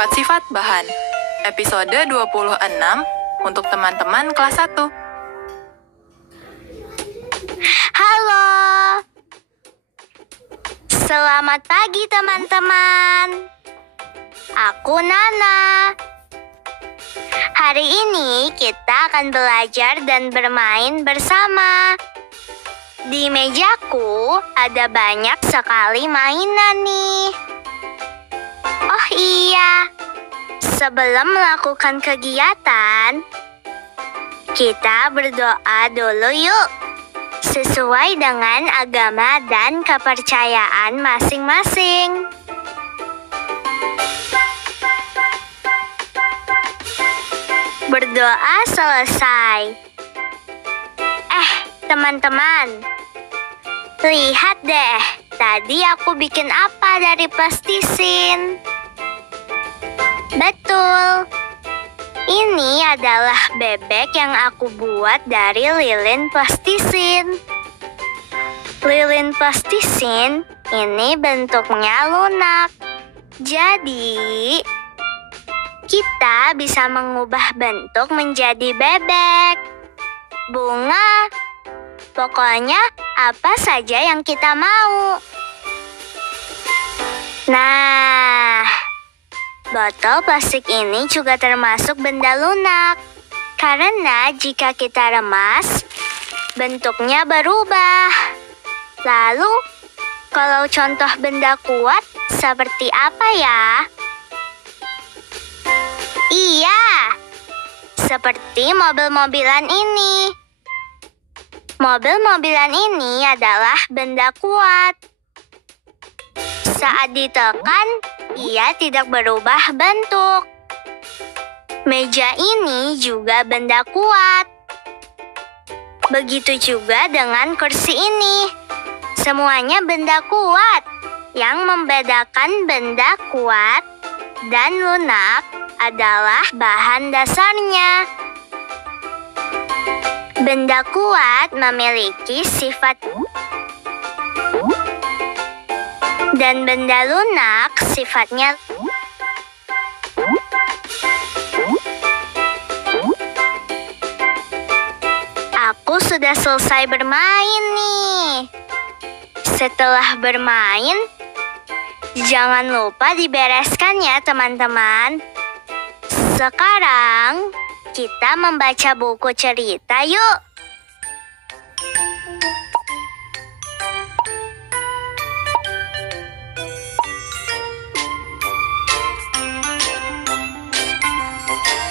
Sifat-sifat bahan. Episode 26 untuk teman-teman kelas 1. Halo. Selamat pagi teman-teman. Aku Nana. Hari ini kita akan belajar dan bermain bersama. Di mejaku ada banyak sekali mainan nih. Oh iya, sebelum melakukan kegiatan, kita berdoa dulu yuk. Sesuai dengan agama dan kepercayaan masing-masing. Berdoa selesai. Teman-teman, lihat deh, tadi aku bikin apa dari plastisin? Betul, ini adalah bebek yang aku buat dari lilin plastisin. Lilin plastisin ini bentuknya lunak. Jadi, kita bisa mengubah bentuk menjadi bebek, bunga, pokoknya apa saja yang kita mau. Nah, botol plastik ini juga termasuk benda lunak. Karena jika kita remas, bentuknya berubah. Lalu, kalau contoh benda kuat seperti apa ya? Iya, seperti mobil-mobilan ini. Mobil-mobilan ini adalah benda kuat. Saat ditekan, ia tidak berubah bentuk. Meja ini juga benda kuat. Begitu juga dengan kursi ini. Semuanya benda kuat. Yang membedakan benda kuat dan lunak adalah bahan dasarnya. Benda kuat memiliki sifat dan benda lunak sifatnya. Aku sudah selesai bermain nih. Setelah bermain, jangan lupa dibereskan ya teman-teman. Sekarang kita membaca buku cerita yuk.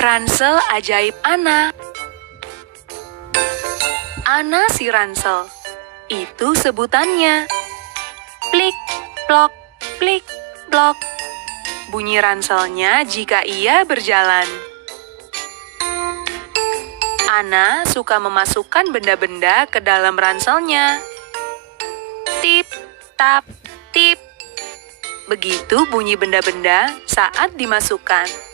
Ransel ajaib Ana. Ana si ransel. Itu sebutannya. Plik, plok, plik, plok. Bunyi ranselnya jika ia berjalan. Ana suka memasukkan benda-benda ke dalam ranselnya. Tip, tap, tip. Begitu bunyi benda-benda saat dimasukkan.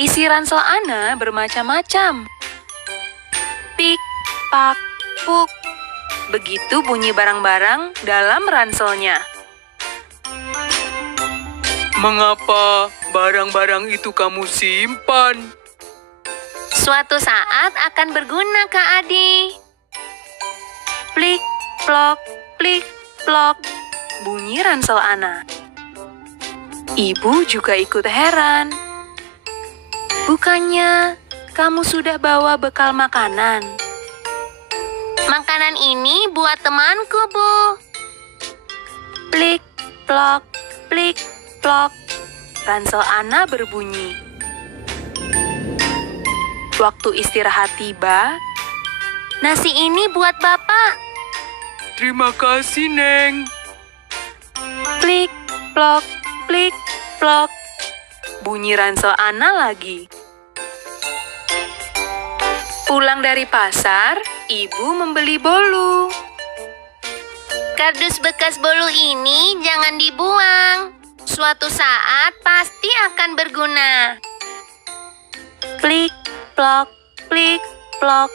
Isi ransel Ana bermacam-macam. Pik, pak, puk. Begitu bunyi barang-barang dalam ranselnya. Mengapa barang-barang itu kamu simpan? Suatu saat akan berguna, Kak Adi. Plik, plok, plik, plok. Bunyi ransel Ana. Ibu juga ikut heran. Bukannya kamu sudah bawa bekal makanan? Makanan ini buat temanku, Bu. Plik, plok, plik, plok. Ransel Ana berbunyi. Waktu istirahat tiba. Nasi ini buat Bapak. Terima kasih, Neng. Plik, plok, plik, plok. Bunyi ransel Ana lagi. Pulang dari pasar, ibu membeli bolu. Kardus bekas bolu ini jangan dibuang. Suatu saat pasti akan berguna. Plik, plok, plik, plok.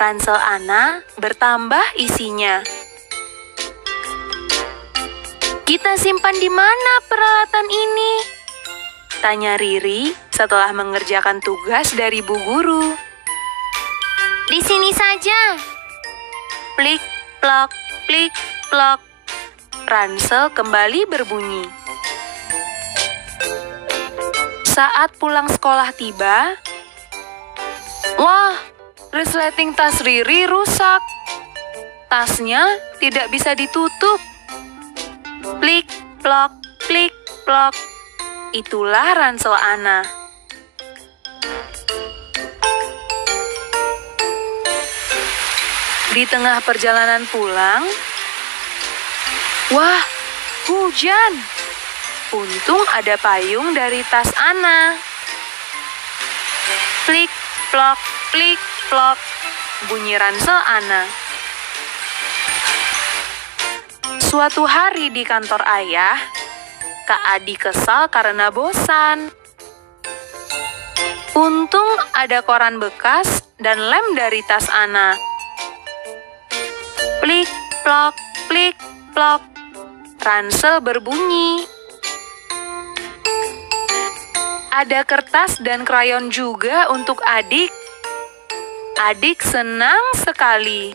Ransel Ana bertambah isinya. Kita simpan di mana peralatan ini? Tanya Riri setelah mengerjakan tugas dari Bu Guru. Di sini saja. Plik, plok, plik, plok. Ransel kembali berbunyi. Saat pulang sekolah tiba, wah, resleting tas Riri rusak. Tasnya tidak bisa ditutup. Plik, plok, plik, plok. Itulah ransel Ana. Di tengah perjalanan pulang, wah, hujan. Untung ada payung dari tas Ana. Plik, plok, plik, plok. Bunyi ransel Ana. Suatu hari di kantor ayah, Kak Adi kesal karena bosan. Untung ada koran bekas dan lem dari tas Ana. Plik, plok, plik, plok. Ransel berbunyi. Ada kertas dan krayon juga untuk adik. Adik senang sekali.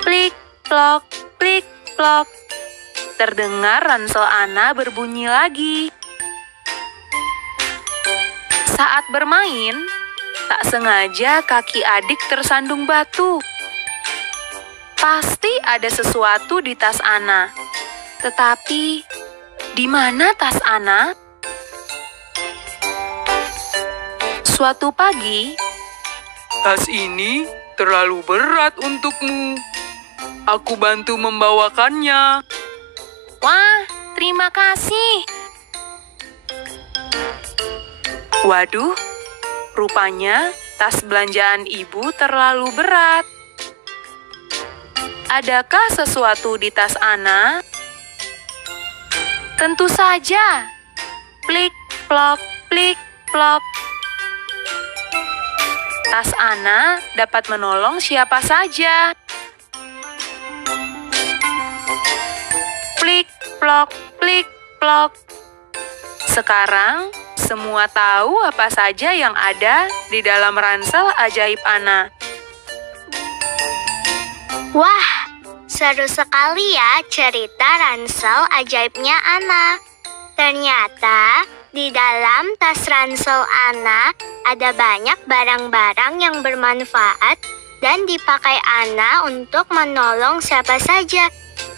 Plik, plok, plik, plok. Terdengar ransel Ana berbunyi lagi. Saat bermain, tak sengaja kaki adik tersandung batu. Pasti ada sesuatu di tas Ana. Tetapi, di mana tas Ana? Suatu pagi, tas ini terlalu berat untukmu. Aku bantu membawakannya. Wah, terima kasih. Waduh, rupanya tas belanjaan ibu terlalu berat. Adakah sesuatu di tas Ana? Tentu saja. Plik, plok, plik, plok. Tas Ana dapat menolong siapa saja. Plik, plok, plik, plok. Sekarang, semua tahu apa saja yang ada di dalam ransel ajaib Ana. Wah, seru sekali ya cerita ransel ajaibnya Ana. Ternyata di dalam tas ransel Ana ada banyak barang-barang yang bermanfaat dan dipakai Ana untuk menolong siapa saja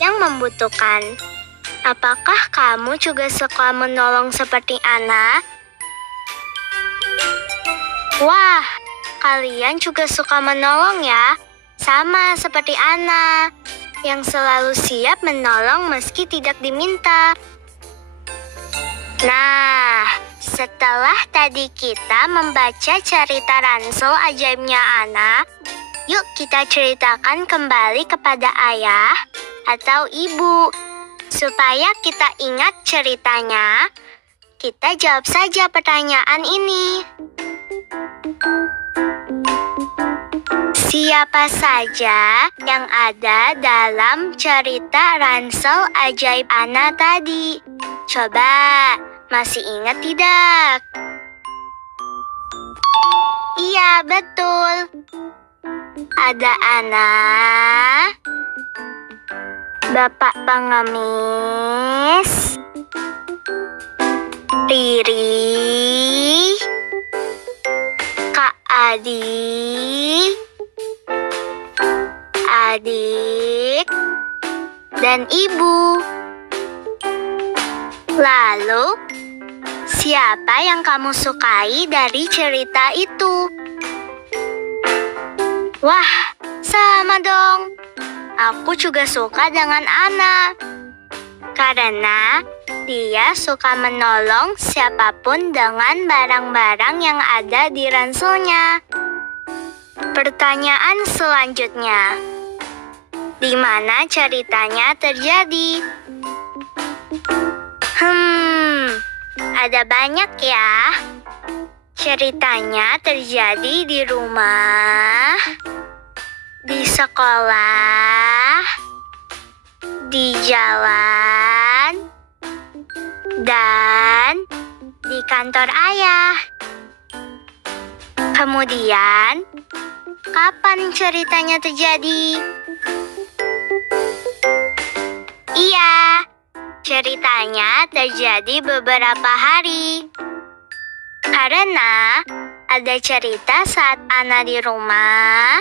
yang membutuhkan. Apakah kamu juga suka menolong seperti Ana? Wah, kalian juga suka menolong ya? Sama seperti Ana, yang selalu siap menolong meski tidak diminta. Nah, setelah tadi kita membaca cerita ransel ajaibnya Ana, yuk kita ceritakan kembali kepada ayah atau ibu. Supaya kita ingat ceritanya, kita jawab saja pertanyaan ini. Siapa saja yang ada dalam cerita ransel ajaib Ana tadi? Coba, masih ingat tidak? Iya, betul. Ada Ana, Bapak Pengemis, Riri, Kak Adi, adik, dan ibu. Lalu, siapa yang kamu sukai dari cerita itu? Wah, sama dong. Aku juga suka dengan Ana. Karena dia suka menolong siapapun dengan barang-barang yang ada di ranselnya. Pertanyaan selanjutnya. Di mana ceritanya terjadi? Ada banyak ya. Ceritanya terjadi di rumah, di sekolah, di jalan, dan di kantor ayah. Kemudian, kapan ceritanya terjadi? Iya, ceritanya terjadi beberapa hari. Karena ada cerita saat Ana di rumah,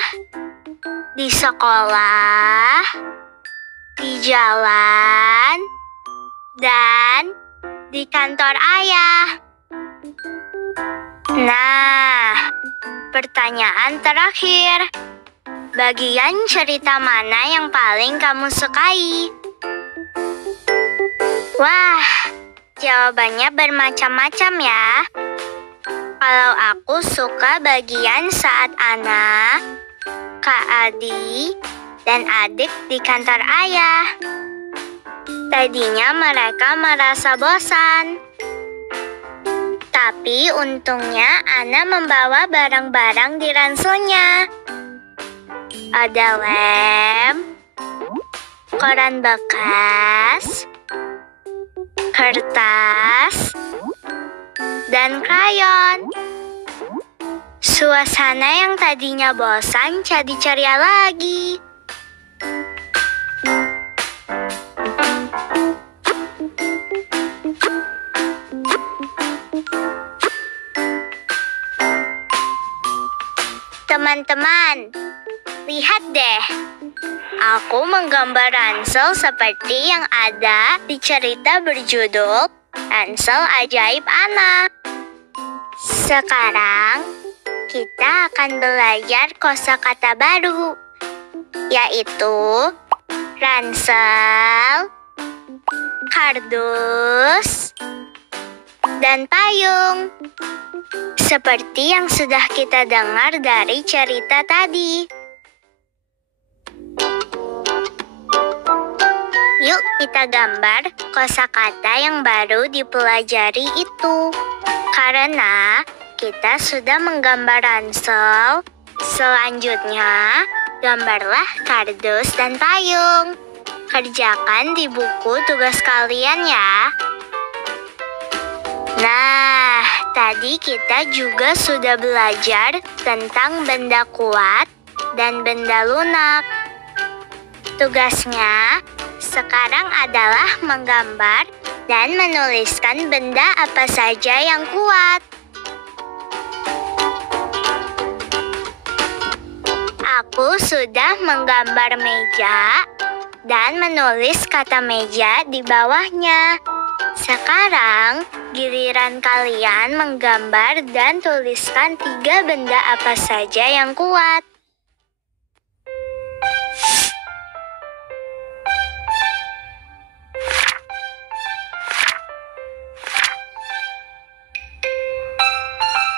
di sekolah, di jalan, dan di kantor ayah. Nah, pertanyaan terakhir. Bagian cerita mana yang paling kamu sukai? Wah, jawabannya bermacam-macam ya. Kalau aku suka bagian saat Ana, Kak Adi, dan adik di kantor ayah. Tadinya mereka merasa bosan. Tapi untungnya Ana membawa barang-barang di ranselnya. Ada lem, koran bekas, kertas, dan krayon. Suasana yang tadinya bosan jadi ceria lagi. Teman-teman, lihat deh. Aku menggambar ransel seperti yang ada di cerita berjudul Ransel Ajaib Ana. Sekarang, kita akan belajar kosakata baru, yaitu ransel, kardus, dan payung. Seperti yang sudah kita dengar dari cerita tadi. Yuk kita gambar kosakata yang baru dipelajari itu. Karena kita sudah menggambar ransel, selanjutnya gambarlah kardus dan payung. Kerjakan di buku tugas kalian ya. Nah, tadi kita juga sudah belajar tentang benda kuat dan benda lunak. Tugasnya sekarang adalah menggambar dan menuliskan benda apa saja yang kuat. Aku sudah menggambar meja dan menulis kata meja di bawahnya. Sekarang, giliran kalian menggambar dan tuliskan 3 benda apa saja yang kuat.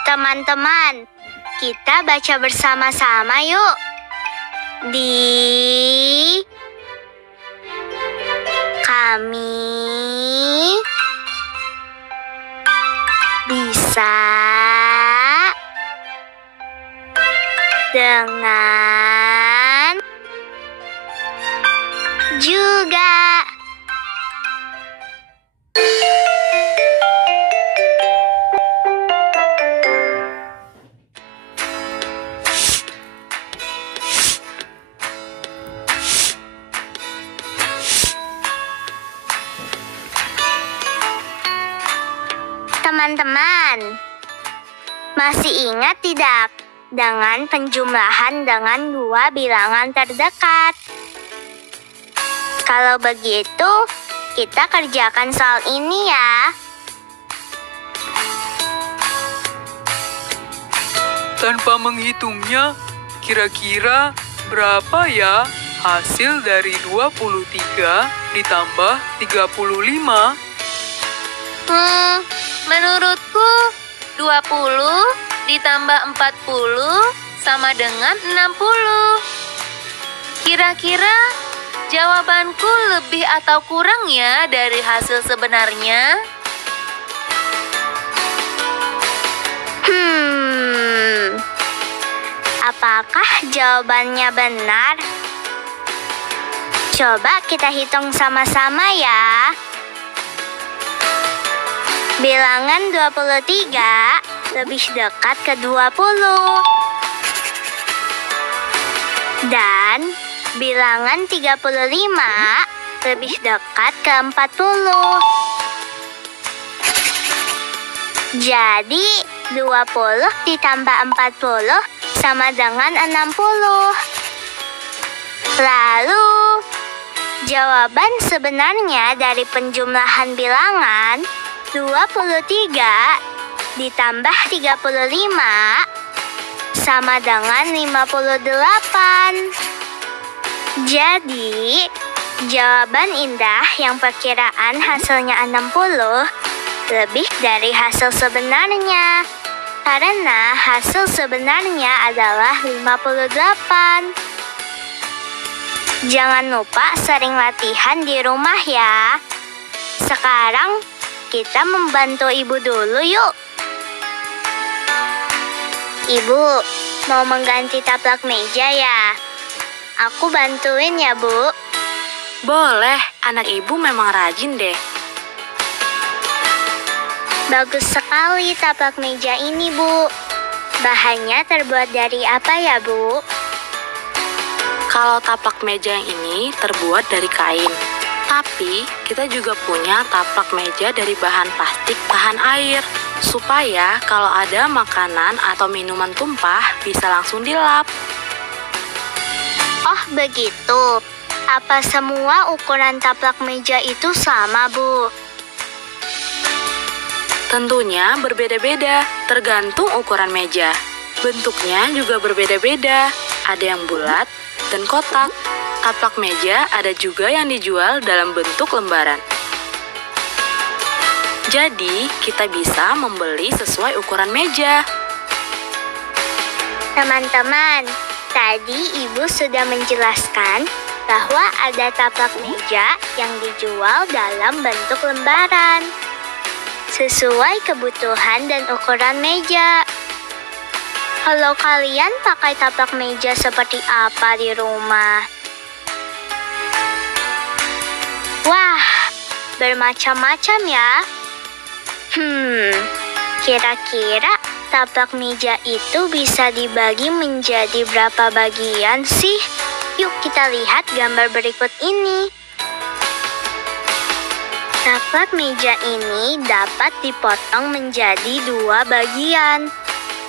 Teman-teman, kita baca bersama-sama yuk. Kami bisa dengan juga. Teman-teman, masih ingat tidak dengan penjumlahan dengan 2 bilangan terdekat? Kalau begitu, kita kerjakan soal ini ya. Tanpa menghitungnya, kira-kira berapa ya hasil dari 23 ditambah 35? Menurutku 20 ditambah 40 sama dengan 60. Kira-kira jawabanku lebih atau kurang ya dari hasil sebenarnya? Apakah jawabannya benar? Coba kita hitung sama-sama ya. Bilangan 23 lebih dekat ke 20. Dan bilangan 35 lebih dekat ke 40. Jadi 20 ditambah 40 sama dengan 60. Lalu, jawaban sebenarnya dari penjumlahan bilangan 23 ditambah 35 sama dengan 58. Jadi, jawaban Indah yang perkiraan hasilnya 60 lebih dari hasil sebenarnya. Karena hasil sebenarnya adalah 58. Jangan lupa sering latihan di rumah ya. Sekarang kita membantu ibu dulu yuk. Ibu, mau mengganti taplak meja ya? Aku bantuin ya, Bu. Boleh, anak ibu memang rajin deh. Bagus sekali taplak meja ini, Bu. Bahannya terbuat dari apa ya, Bu? Kalau taplak meja yang ini terbuat dari kain. Tapi kita juga punya taplak meja dari bahan plastik tahan air. Supaya kalau ada makanan atau minuman tumpah bisa langsung dilap. Oh, begitu. Apa semua ukuran taplak meja itu sama, Bu? Tentunya berbeda-beda, tergantung ukuran meja. Bentuknya juga berbeda-beda, ada yang bulat dan kotak. Taplak meja ada juga yang dijual dalam bentuk lembaran. Jadi, kita bisa membeli sesuai ukuran meja. Teman-teman, tadi Ibu sudah menjelaskan bahwa ada taplak meja yang dijual dalam bentuk lembaran sesuai kebutuhan dan ukuran meja. Kalau kalian pakai taplak meja seperti apa di rumah? Wah, bermacam-macam ya. Kira-kira taplak meja itu bisa dibagi menjadi berapa bagian sih? Yuk kita lihat gambar berikut ini. Taplak meja ini dapat dipotong menjadi 2 bagian.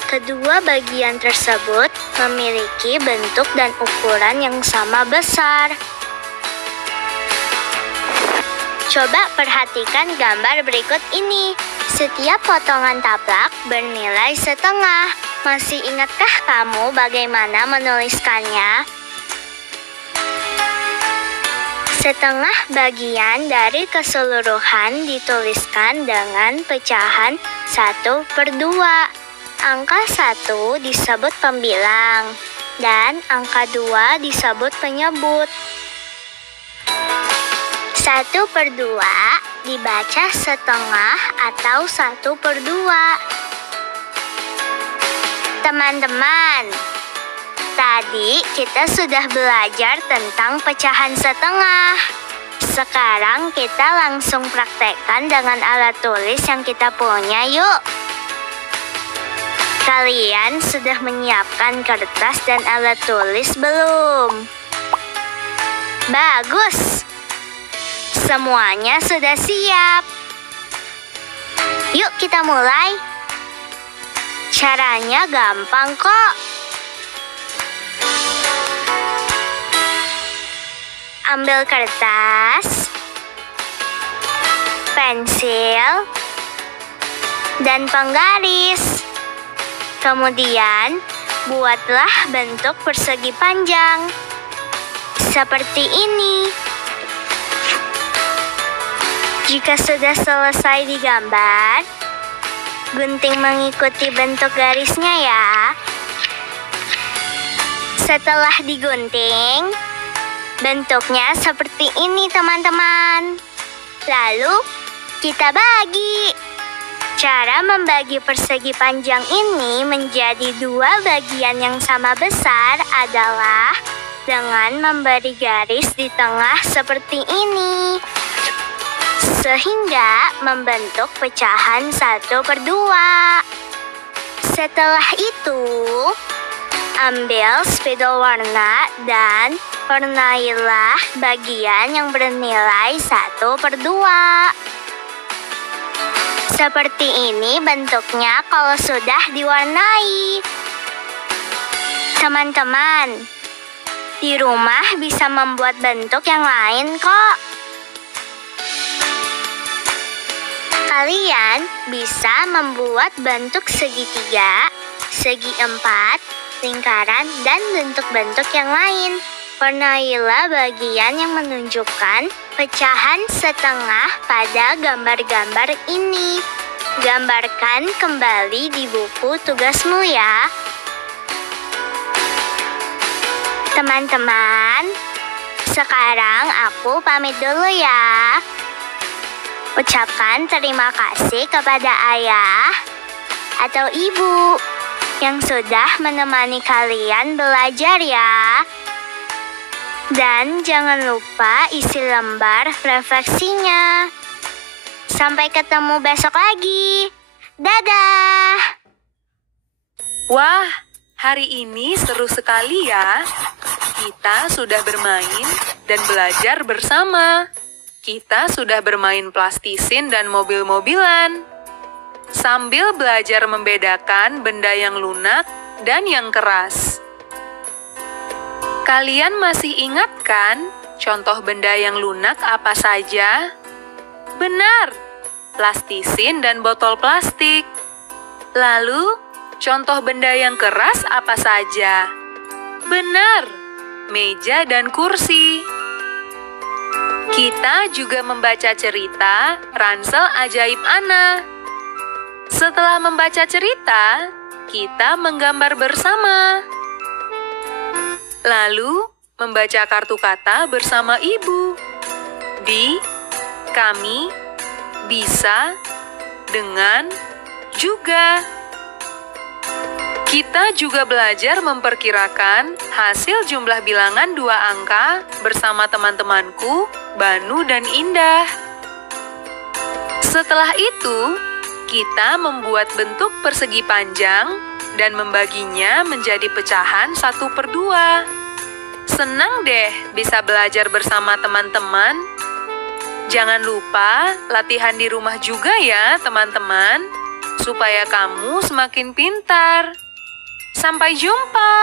Kedua bagian tersebut memiliki bentuk dan ukuran yang sama besar. Coba perhatikan gambar berikut ini. Setiap potongan taplak bernilai setengah. Masih ingatkah kamu bagaimana menuliskannya? Setengah bagian dari keseluruhan dituliskan dengan pecahan 1/2. Angka 1 disebut pembilang dan angka 2 disebut penyebut. 1/2 dibaca setengah atau 1/2. Teman-teman, tadi kita sudah belajar tentang pecahan setengah. Sekarang kita langsung praktekkan dengan alat tulis yang kita punya yuk. Kalian sudah menyiapkan kertas dan alat tulis belum? Bagus! Semuanya sudah siap. Yuk kita mulai. Caranya gampang kok. Ambil kertas, pensil, dan penggaris. Kemudian, buatlah bentuk persegi panjang. Seperti ini. Jika sudah selesai digambar, gunting mengikuti bentuk garisnya ya. Setelah digunting, bentuknya seperti ini teman-teman. Lalu, kita bagi. Cara membagi persegi panjang ini menjadi 2 bagian yang sama besar adalah dengan memberi garis di tengah seperti ini, sehingga membentuk pecahan 1/2. Setelah itu, ambil spidol warna dan warnailah bagian yang bernilai 1/2. Seperti ini bentuknya kalau sudah diwarnai. Teman-teman, di rumah bisa membuat bentuk yang lain kok. Kalian bisa membuat bentuk segitiga, segi empat, lingkaran, dan bentuk-bentuk yang lain. Warnailah bagian yang menunjukkan pecahan setengah pada gambar-gambar ini. Gambarkan kembali di buku tugasmu ya. Teman-teman, sekarang aku pamit dulu ya. Ucapkan terima kasih kepada ayah atau ibu yang sudah menemani kalian belajar ya. Dan jangan lupa isi lembar refleksinya. Sampai ketemu besok lagi. Dadah! Wah, hari ini seru sekali ya. Kita sudah bermain dan belajar bersama. Kita sudah bermain plastisin dan mobil-mobilan. Sambil belajar membedakan benda yang lunak dan yang keras. Kalian masih ingat kan contoh benda yang lunak apa saja? Benar, plastisin dan botol plastik. Lalu, contoh benda yang keras apa saja? Benar, meja dan kursi. Kita juga membaca cerita Ransel Ajaib Anna. Setelah membaca cerita, kita menggambar bersama. Lalu, membaca kartu kata bersama ibu. Di, kami, bisa, dengan, juga. Kita juga belajar memperkirakan hasil jumlah bilangan 2 angka bersama teman-temanku, Banu dan Indah. Setelah itu, kita membuat bentuk persegi panjang dan membaginya menjadi pecahan 1/2. Senang deh bisa belajar bersama teman-teman. Jangan lupa latihan di rumah juga ya teman-teman, supaya kamu semakin pintar. Sampai jumpa!